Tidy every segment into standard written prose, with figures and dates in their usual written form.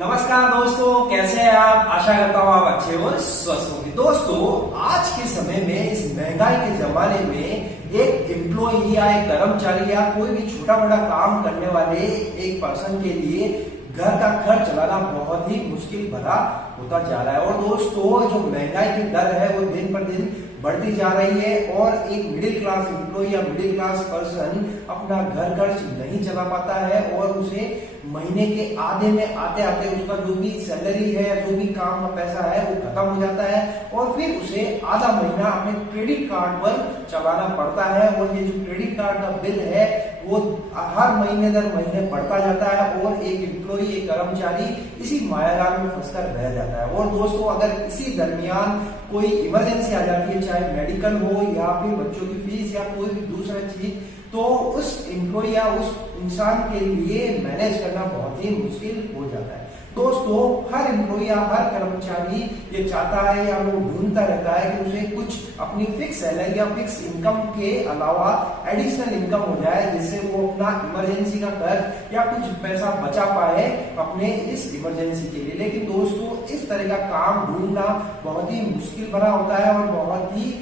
नमस्कार दोस्तों, कैसे हैं आप। आशा करता हूँ आप अच्छे और स्वस्थ होंगे। दोस्तों, आज के समय में इस महंगाई के जमाने में एक एम्प्लॉई या एक कर्मचारी या कोई भी छोटा मोटा काम करने वाले एक पर्सन के लिए घर का खर्च चलाना बहुत ही मुश्किल भरा होता जा रहा है। और दोस्तों, जो महंगाई की दर है वो दिन पर दिन बढ़ती जा रही है और एक मिडिल क्लास एम्प्लॉय या मिडिल क्लास पर्सन अपना घर खर्च नहीं चला पाता है और उसे महीने के आधे में आते आते उसका जो भी सैलरी है, जो भी काम का पैसा है वो खत्म हो जाता है और फिर उसे आधा महीना अपने क्रेडिट कार्ड पर चलाना पड़ता है। और ये जो क्रेडिट कार्ड का बिल है वो हर महीने दर महीने बढ़ता जाता है और एक एम्प्लॉय, एक कर्मचारी इसी मायाजाल में फंसकर रह जाता है। और दोस्तों, अगर इसी दरमियान कोई इमरजेंसी आ जाती है, चाहे मेडिकल हो या फिर बच्चों की फीस या कोई भी दूसरा चीज, तो उस एम्प्लॉय या उस इंसान के लिए मैनेज करना बहुत ही मुश्किल हो जाता है। दोस्तों, हर एम्प्लॉय या हर कर्मचारी ये चाहता है या वो ढूंढता रहता है कि उसे कुछ अपनी फिक्स सैलरी या फिक्स इनकम के अलावा एडिशनल इनकम हो जाए, जिससे वो अपना इमरजेंसी का खर्च या कुछ पैसा बचा पाए अपने इस इमरजेंसी के लिए। लेकिन दोस्तों, इस तरह का काम ढूंढना बहुत ही मुश्किल भरा होता है और बहुत ही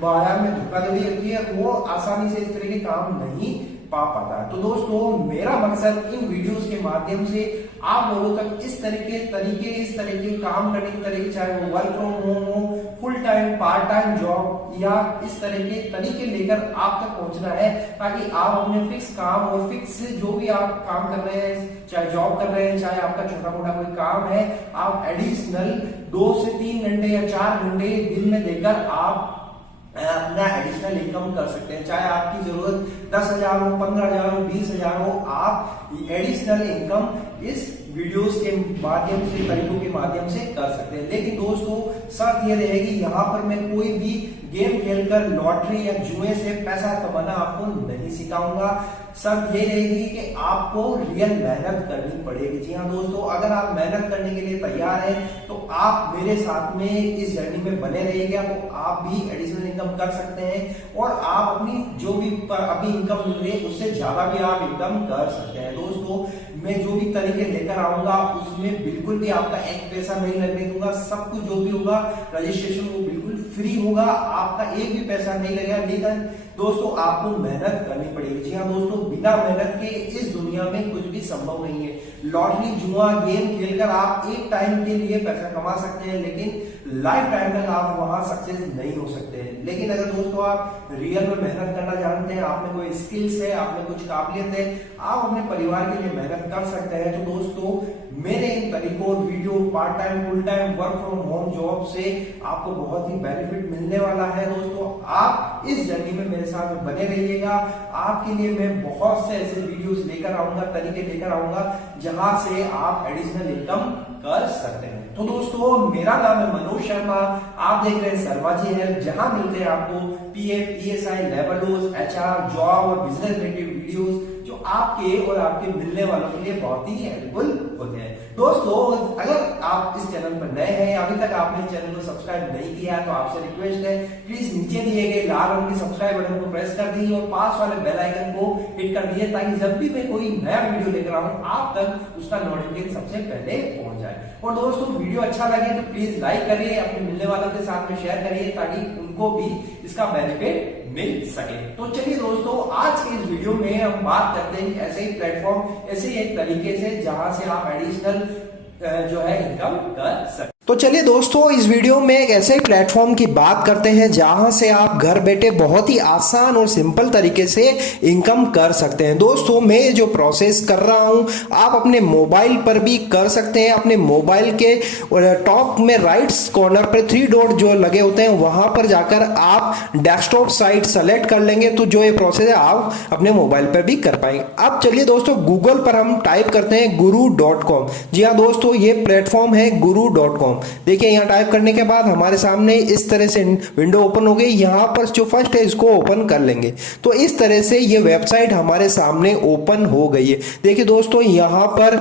बाजार में धोखाधड़ी होती है। वो आसानी से इस तरह के काम नहीं पा पाता है। तो दोस्तों, मेरा मकसद इन वीडियोस के माध्यम से आप लोगों तक इस तरह के काम करने के तरीके, चाहे वो वर्क फ्रॉम होम हो, full time, part time job या इस तरह के तरीके लेकर आप तक पहुंचना है, ताकि आप अपने फिक्स काम और फिक्स जो भी आप काम कर रहे हैं, चाहे जॉब कर रहे हैं, चाहे आपका छोटा मोटा कोई काम है, आप एडिशनल 2 से 3 घंटे या 4 घंटे दिन में देकर आप अपना एडिशनल इनकम कर सकते हैं। चाहे आपकी जरूरत 10,000 हो, 15,000 हो, 20,000 हो, आप एडिशनल इनकम इस वीडियोस के माध्यम से, तरीकों के माध्यम से कर सकते हैं। लेकिन दोस्तों, शर्त यह रहेगी, यहाँ पर मैं कोई भी गेम खेलकर लॉटरी या जुए से पैसा कमाना आपको नहीं सिखाऊंगा। शर्त ये रहेगी कि आपको रियल मेहनत करनी पड़ेगी। जी हाँ दोस्तों, अगर आप मेहनत करने के लिए तैयार हैं तो आप मेरे साथ में इस जर्नी में बने रहिएगा, तो आप भी एडिशनल इनकम कर सकते हैं और आप अपनी जो भी अभी इनकम मिल रही है उससे ज्यादा भी आप इनकम कर सकते हैं। दोस्तों, मैं जो भी तरीके लेकर आऊंगा उसमें बिल्कुल भी आपका एक पैसा नहीं लगने दूंगा। सब कुछ जो भी होगा, रजिस्ट्रेशन वो बिल्कुल फ्री होगा, आपका एक भी पैसा नहीं लगेगा। लेकिन दोस्तों, आपको मेहनत करनी पड़ेगी। जी हाँ दोस्तों, बिना मेहनत के इस दुनिया में कुछ भी संभव नहीं है। लॉटरी, जुआ, गेम खेलकर आप एक टाइम के लिए पैसा कमा सकते हैं, लेकिन लाइफ टाइम तक आप वहां सक्सेस नहीं हो सकते हैं। लेकिन अगर दोस्तों आप रियल में मेहनत करना जानते हैं, आप में कोई स्किल्स है, आप में कुछ काबिलियत है, आप अपने परिवार के लिए मेहनत कर सकते हैं, तो दोस्तों मेरे इन तरीकों, video, part time, full time, work from home job से आपको बहुत ही बेनिफिट मिलने वाला है। दोस्तों, आप इस जर्नी में मेरे साथ बने रहिएगा। आपके लिए मैं बहुत से ऐसे वीडियोस लेकर आऊंगा, तरीके लेकर आऊंगा, जहां से आप एडिशनल इनकम कर सकते हैं। तो दोस्तों, मेरा नाम है मनोज शर्मा, आप देख रहे हैं शर्मा जी हेल्प, जहां मिलते हैं आपको पीएफ, ईएसआई, लेवलोज, एचआर, जॉब और बिजनेस रिलेटेड वीडियोस जो आपके और आपके मिलने वालों के लिए बहुत ही हेल्पफुल होते हैं। दोस्तों, अगर आप इस चैनल पर नए हैं, अभी तक आपने चैनल को सब्सक्राइब नहीं किया, तो आपसे रिक्वेस्ट है, प्लीज नीचे दिए गए लाल रंग के सब्सक्राइब बटन को प्रेस कर दीजिए और पास वाले बेल आइकन को हिट कर दीजिए, ताकि जब भी मैं कोई नया वीडियो लेकर आऊं आप तक उसका नोटिफिकेशन सबसे पहले पहुंच जाए। और दोस्तों, वीडियो अच्छा लगे तो प्लीज लाइक करिए, अपने मिलने वालों के साथ में शेयर करिए, ताकि उनको भी इसका बेनिफिट मिल सके। तो चलिए दोस्तों, आज के इस वीडियो में हम बात करते हैं ऐसे ही प्लेटफॉर्म, ऐसे ही एक तरीके से जहां से आप एडिशनल जो है इनकम कर सकते। तो चलिए दोस्तों, इस वीडियो में एक ऐसे प्लेटफॉर्म की बात करते हैं जहां से आप घर बैठे बहुत ही आसान और सिंपल तरीके से इनकम कर सकते हैं। दोस्तों, मैं जो प्रोसेस कर रहा हूं आप अपने मोबाइल पर भी कर सकते हैं। अपने मोबाइल के टॉप में राइट कॉर्नर पर 3 डॉट जो लगे होते हैं वहां पर जाकर आप डेस्कटॉप साइट सेलेक्ट कर लेंगे, तो जो ये प्रोसेस है आप अपने मोबाइल पर भी कर पाएंगे। अब चलिए दोस्तों, गूगल पर हम टाइप करते हैं guru.com। जी हाँ दोस्तों, ये प्लेटफॉर्म है guru.com। देखिए, यहाँ टाइप करने के बाद हमारे सामने इस तरह से विंडो ओपन हो गई। यहाँ पर जो फर्स्ट है इसको ओपन कर लेंगे, तो इस तरह से ये वेबसाइट हमारे सामने ओपन हो गई है। देखिए दोस्तों, यहाँ पर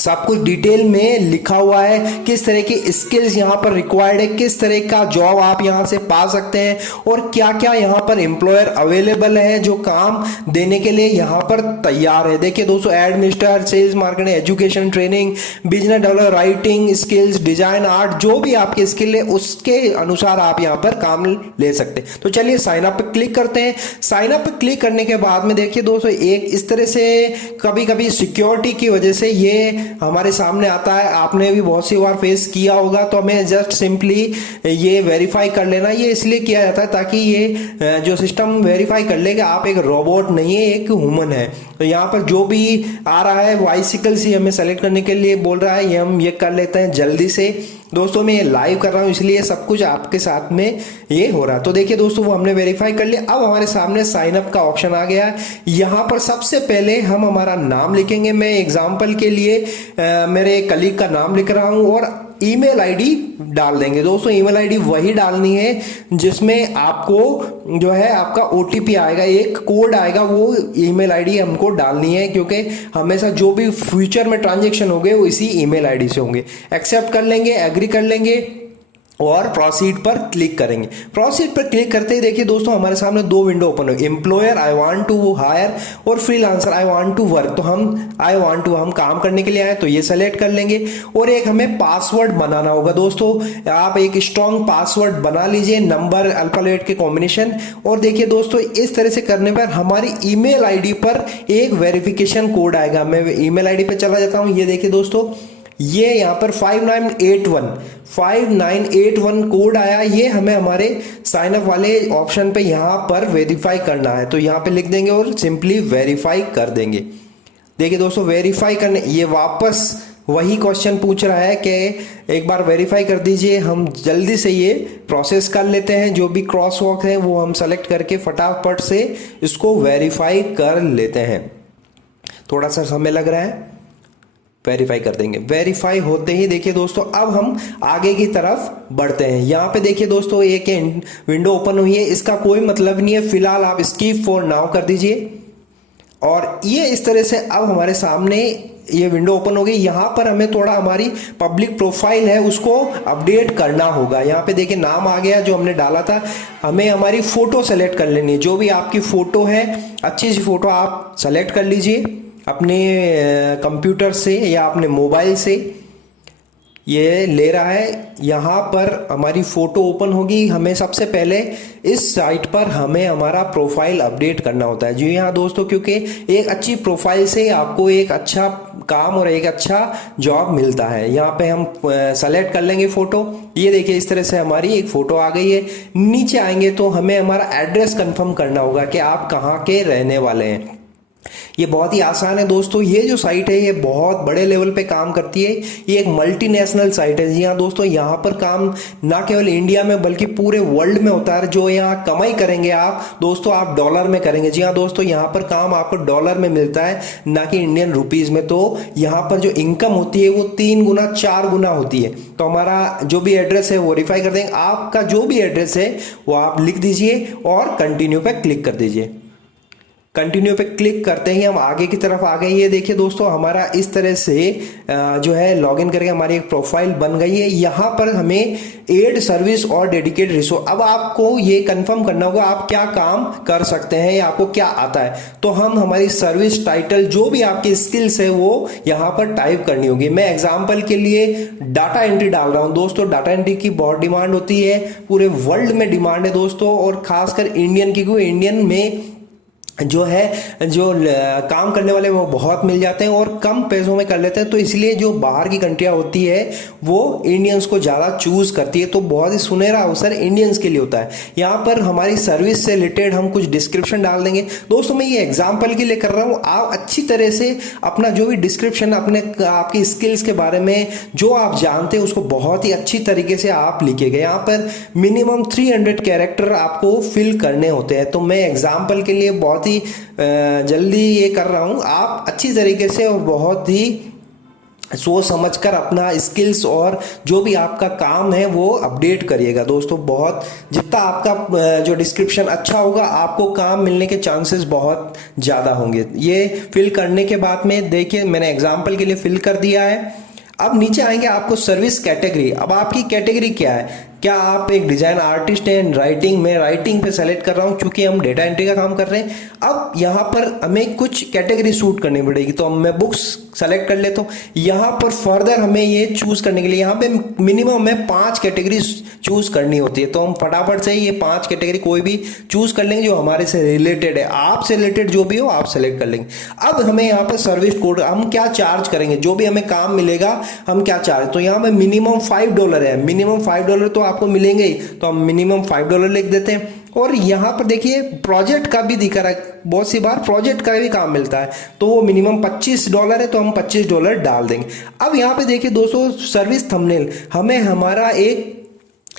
सब कुछ डिटेल में लिखा हुआ है, किस तरह की स्किल्स यहाँ पर रिक्वायर्ड है, किस तरह का जॉब आप यहाँ से पा सकते हैं और क्या क्या यहाँ पर एम्प्लॉयर अवेलेबल है जो काम देने के लिए यहाँ पर तैयार है। देखिए दोस्तों, administrator, sales, marketing, education, training, business develop, writing skills, design, art, जो भी आपकी स्किल है उसके अनुसार आप यहाँ पर काम ले सकते हैं। तो चलिए साइन अप पे क्लिक करते हैं। साइन अप पे क्लिक करने के बाद में देखिए दोस्तों, एक इस तरह से कभी कभी सिक्योरिटी की वजह से ये हमारे सामने आता है, आपने भी बहुत सी बार फेस किया होगा। तो हमें जस्ट सिंपली ये वेरीफाई कर लेना। ये इसलिए किया जाता है ताकि ये जो सिस्टम वेरीफाई कर ले कि आप एक रोबोट नहीं है, एक ह्यूमन है। तो यहाँ पर जो भी आ रहा है बाइसिकल से हमें सेलेक्ट करने के लिए बोल रहा है, ये हम ये कर लेते हैं जल्दी से। दोस्तों मैं ये लाइव कर रहा हूँ इसलिए सब कुछ आपके साथ में ये हो रहा है। तो देखिए दोस्तों, वो हमने वेरीफाई कर लिया। अब हमारे सामने साइन अप का ऑप्शन आ गया है। यहाँ पर सबसे पहले हम हमारा नाम लिखेंगे। मैं एग्जांपल के लिए मेरे कलीग का नाम लिख रहा हूँ और ईमेल आईडी डाल देंगे। दोस्तों ईमेल आईडी वही डालनी है जिसमें आपको जो है आपका ओटीपी आएगा, एक कोड आएगा, वो ईमेल आईडी हमको डालनी है, क्योंकि हमेशा जो भी फ्यूचर में ट्रांजैक्शन होंगे वो इसी ईमेल आईडी से होंगे। एक्सेप्ट कर लेंगे, एग्री कर लेंगे और प्रोसीड पर क्लिक करेंगे। प्रोसीड पर क्लिक करते ही देखिए दोस्तों, हमारे सामने दो विंडो ओपन हो, employer I want to hire और freelancer I want to work. तो हम आई वांट टू, हम काम करने के लिए आए तो ये सेलेक्ट कर लेंगे और एक हमें पासवर्ड बनाना होगा। दोस्तों आप एक स्ट्रॉन्ग पासवर्ड बना लीजिए, नंबर अल्फाबेट के कॉम्बिनेशन। और देखिए दोस्तों, इस तरह से करने पर हमारी ईमेल आईडी पर एक वेरिफिकेशन कोड आएगा। मैं ईमेल आईडी पे चला जाता हूं। ये देखिए दोस्तों, ये यहाँ पर 5981 कोड आया। ये हमें हमारे साइन अप वाले ऑप्शन पे यहाँ पर वेरीफाई करना है। तो यहाँ पे लिख देंगे और सिंपली वेरीफाई कर देंगे। देखिए दोस्तों, वेरीफाई करने ये वापस वही क्वेश्चन पूछ रहा है कि एक बार वेरीफाई कर दीजिए। हम जल्दी से ये प्रोसेस कर लेते हैं, जो भी क्रॉस वॉक है वो हम सेलेक्ट करके फटाफट से इसको वेरीफाई कर लेते हैं। थोड़ा सा समय लग रहा है, वेरीफाई कर देंगे। वेरीफाई होते ही देखिए दोस्तों, अब हम आगे की तरफ बढ़ते हैं। यहाँ पे देखिए दोस्तों, एक विंडो ओपन हुई है, इसका कोई मतलब नहीं है, फिलहाल आप स्किप फॉर नाउ कर दीजिए। और ये इस तरह से अब हमारे सामने ये विंडो ओपन हो गई। यहाँ पर हमें थोड़ा हमारी पब्लिक प्रोफाइल है उसको अपडेट करना होगा। यहाँ पे देखिए नाम आ गया जो हमने डाला था। हमें हमारी फोटो सेलेक्ट कर लेनी है, जो भी आपकी फोटो है अच्छी सी फोटो आप सेलेक्ट कर लीजिए अपने कंप्यूटर से या अपने मोबाइल से। ये ले रहा है, यहाँ पर हमारी फोटो ओपन होगी। हमें सबसे पहले इस साइट पर हमें हमारा प्रोफाइल अपडेट करना होता है। जी हाँ दोस्तों, क्योंकि एक अच्छी प्रोफाइल से आपको एक अच्छा काम और एक अच्छा जॉब मिलता है। यहाँ पे हम सेलेक्ट कर लेंगे फोटो। ये देखिए इस तरह से हमारी एक फोटो आ गई है। नीचे आएंगे तो हमें हमारा एड्रेस कंफर्म करना होगा कि आप कहाँ के रहने वाले हैं। ये बहुत ही आसान है दोस्तों। ये जो साइट है ये बहुत बड़े लेवल पे काम करती है। ये एक मल्टीनेशनल साइट है। जी हाँ दोस्तों, यहाँ पर काम ना केवल इंडिया में बल्कि पूरे वर्ल्ड में होता है। जो यहाँ कमाई करेंगे आप दोस्तों, आप डॉलर में करेंगे। जी हाँ दोस्तों, यहाँ पर काम आपको डॉलर में मिलता है, ना कि इंडियन रुपीज में। तो यहाँ पर जो इनकम होती है वो 3 गुना 4 गुना होती है। तो हमारा जो भी एड्रेस है वो वेरीफाई कर देंगे। आपका जो भी एड्रेस है वो आप लिख दीजिए और कंटिन्यू पे क्लिक कर दीजिए। कंटिन्यू पे क्लिक करते ही हम आगे की तरफ आ गए। ये देखिए दोस्तों, हमारा इस तरह से जो है लॉगिन करके हमारी एक प्रोफाइल बन गई है। यहाँ पर हमें एड सर्विस और डेडिकेट रिसोर्स, अब आपको ये कंफर्म करना होगा आप क्या काम कर सकते हैं या आपको क्या आता है। तो हम हमारी सर्विस टाइटल, जो भी आपकी स्किल्स है वो यहाँ पर टाइप करनी होगी। मैं एग्जाम्पल के लिए डाटा एंट्री डाल रहा हूँ। दोस्तों डाटा एंट्री की बहुत डिमांड होती है, पूरे वर्ल्ड में डिमांड है दोस्तों, और खासकर इंडियन की, क्योंकि इंडियन में जो है जो काम करने वाले वो बहुत मिल जाते हैं और कम पैसों में कर लेते हैं। तो इसलिए जो बाहर की कंट्रियां होती है वो इंडियंस को ज़्यादा चूज करती है। तो बहुत ही सुनहरा अवसर इंडियंस के लिए होता है। यहाँ पर हमारी सर्विस से रिलेटेड हम कुछ डिस्क्रिप्शन डाल देंगे। दोस्तों मैं ये एग्जाम्पल के लिए कर रहा हूँ, आप अच्छी तरह से अपना जो भी डिस्क्रिप्शन अपने आपकी स्किल्स के बारे में जो आप जानते हैं उसको बहुत ही अच्छी तरीके से आप लिखिएगा। यहाँ पर मिनिमम 300 कैरेक्टर आपको फिल करने होते हैं। तो मैं एग्जाम्पल के लिए बहुत जल्दी ये कर रहा हूं, आप अच्छी तरीके से और बहुत ही सोच समझकर अपना स्किल्स और जो भी आपका काम है वो अपडेट करिएगा दोस्तों। बहुत जितना आपका जो डिस्क्रिप्शन अच्छा होगा, आपको काम मिलने के चांसेस बहुत ज़्यादा होंगे। ये फिल करने के बाद में देखिए, मैंने एग्जांपल के लिए फिल कर दिया है। अब नीचे आएंगे आपको सर्विस कैटेगरी। अब आपकी कैटेगरी क्या है? क्या आप एक डिजाइन आर्टिस्ट हैं? राइटिंग में राइटिंग पे सेलेक्ट कर रहा हूं क्योंकि हम डेटा एंट्री का काम कर रहे हैं। अब यहाँ पर हमें कुछ कैटेगरी सूट करनी पड़ेगी, तो मैं बुक्स सेलेक्ट कर लेता हूँ। यहाँ पर फर्दर हमें ये चूज करने के लिए यहाँ पे मिनिमम हमें 5 कैटेगरी चूज करनी होती है, तो हम फटाफट से ये 5 कैटेगरी कोई भी चूज कर लेंगे जो हमारे से रिलेटेड है। आपसे रिलेटेड जो भी हो आप सेलेक्ट कर लेंगे। अब हमें यहाँ पर सर्विस कोड, हम क्या चार्ज करेंगे, जो भी हमें काम मिलेगा हम क्या चार्ज, तो यहाँ पे मिनिमम $5 है। मिनिमम $5 तो आपको मिलेंगे ही, तो हम मिनिमम $5 लिख देते हैं। और यहाँ पर देखिए प्रोजेक्ट का भी दिखा रहा है, बहुत सी बार प्रोजेक्ट का भी काम मिलता है, तो वो मिनिमम $25 है, तो हम $25 डाल देंगे। अब यहाँ पे देखिए दोस्तों, सर्विस थंबनेल, हमें हमारा एक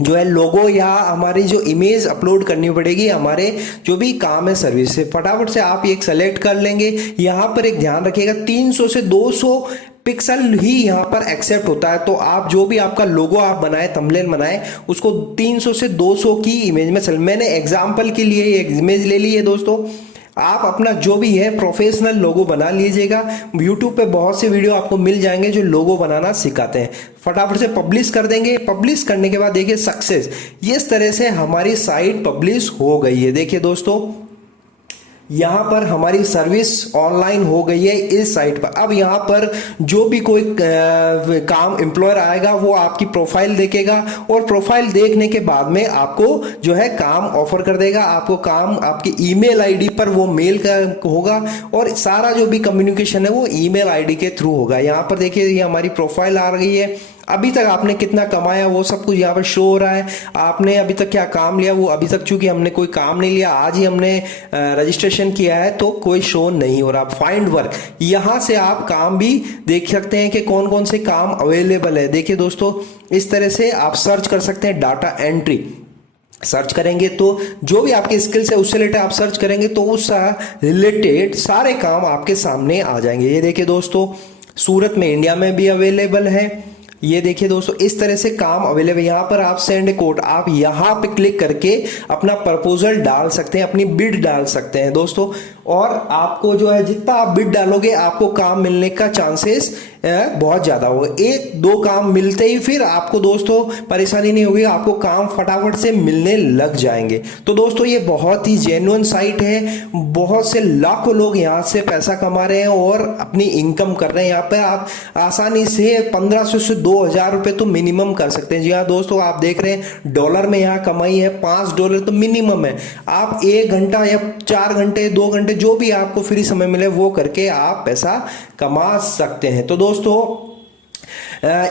जो है लोगो या हमारी जो इमेज अपलोड करनी पड़ेगी हमारे जो भी काम है सर्विस से। फटाफट से आप एक सेलेक्ट कर लेंगे। यहाँ पर एक ध्यान रखिएगा, 300 से 200 पिक्सल ही यहाँ पर एक्सेप्ट होता है, तो आप जो भी आपका लोगो आप बनाए, थंबनेल बनाए, उसको 300 से 200 की इमेज में मैंने एग्जांपल के लिए एक इमेज ले ली है दोस्तों। आप अपना जो भी है प्रोफेशनल लोगो बना लीजिएगा। YouTube पे बहुत से वीडियो आपको मिल जाएंगे जो लोगो बनाना सिखाते हैं। फटाफट से पब्लिश कर देंगे। पब्लिश करने के बाद देखिए सक्सेस, इस तरह से हमारी साइट पब्लिश हो गई है। देखिए दोस्तों, यहाँ पर हमारी सर्विस ऑनलाइन हो गई है इस साइट पर। अब यहाँ पर जो भी कोई काम एम्प्लॉयर आएगा वो आपकी प्रोफाइल देखेगा, और प्रोफाइल देखने के बाद में आपको जो है काम ऑफर कर देगा। आपको काम आपकी ईमेल आईडी पर वो मेल का होगा, और सारा जो भी कम्युनिकेशन है वो ईमेल आईडी के थ्रू होगा। यहाँ पर देखिए ये हमारी प्रोफाइल आ रही है। अभी तक आपने कितना कमाया वो सब कुछ यहाँ पर शो हो रहा है। आपने अभी तक क्या काम लिया, वो अभी तक चूंकि हमने कोई काम नहीं लिया, आज ही हमने रजिस्ट्रेशन किया है, तो कोई शो नहीं हो रहा। फाइंड वर्क, यहाँ से आप काम भी देख सकते हैं कि कौन कौन से काम अवेलेबल है। देखिए दोस्तों, इस तरह से आप सर्च कर सकते हैं। डाटा एंट्री सर्च करेंगे तो जो भी आपके स्किल्स है उससे रिलेटेड आप सर्च करेंगे तो उस रिलेटेड सारे काम आपके सामने आ जाएंगे। ये देखिए दोस्तों, सूरत में इंडिया में भी अवेलेबल है। ये देखिए दोस्तों, इस तरह से काम अवेलेबल। यहाँ पर आप सेंड कोड, आप यहाँ पे क्लिक करके अपना प्रपोजल डाल सकते हैं, अपनी बिड डाल सकते हैं दोस्तों। और आपको जो है जितना आप बिड डालोगे आपको काम मिलने का चांसेस बहुत ज्यादा होगा। 1-2 काम मिलते ही फिर आपको दोस्तों परेशानी नहीं होगी, आपको काम फटाफट से मिलने लग जाएंगे। तो दोस्तों ये बहुत ही जेन्युइन साइट है। बहुत से लाखों लोग यहाँ से पैसा कमा रहे हैं और अपनी इनकम कर रहे हैं। यहाँ पे आप आसानी से 1500 से 2000 रुपए तो मिनिमम कर सकते हैं। जी हाँ दोस्तों, आप देख रहे हैं डॉलर में यहाँ कमाई है $5 तो मिनिमम है। आप 1 घंटा या 4 घंटे 2 घंटे जो भी आपको फ्री समय मिले वो करके आप पैसा कमा सकते हैं। तो दोस्तों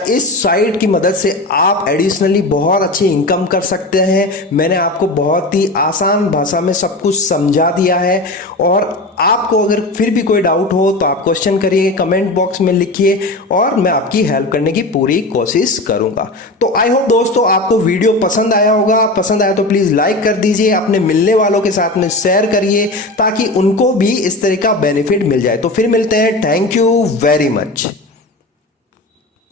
इस साइट की मदद से आप एडिशनली बहुत अच्छी इनकम कर सकते हैं। मैंने आपको बहुत ही आसान भाषा में सब कुछ समझा दिया है, और आपको अगर फिर भी कोई डाउट हो तो आप क्वेश्चन करिए, कमेंट बॉक्स में लिखिए, और मैं आपकी हेल्प करने की पूरी कोशिश करूंगा। तो आई होप दोस्तों आपको वीडियो पसंद आया होगा। पसंद आया तो प्लीज लाइक कर दीजिए, अपने मिलने वालों के साथ में शेयर करिए ताकि उनको भी इस तरह का बेनिफिट मिल जाए। तो फिर मिलते हैं। Thank you very much.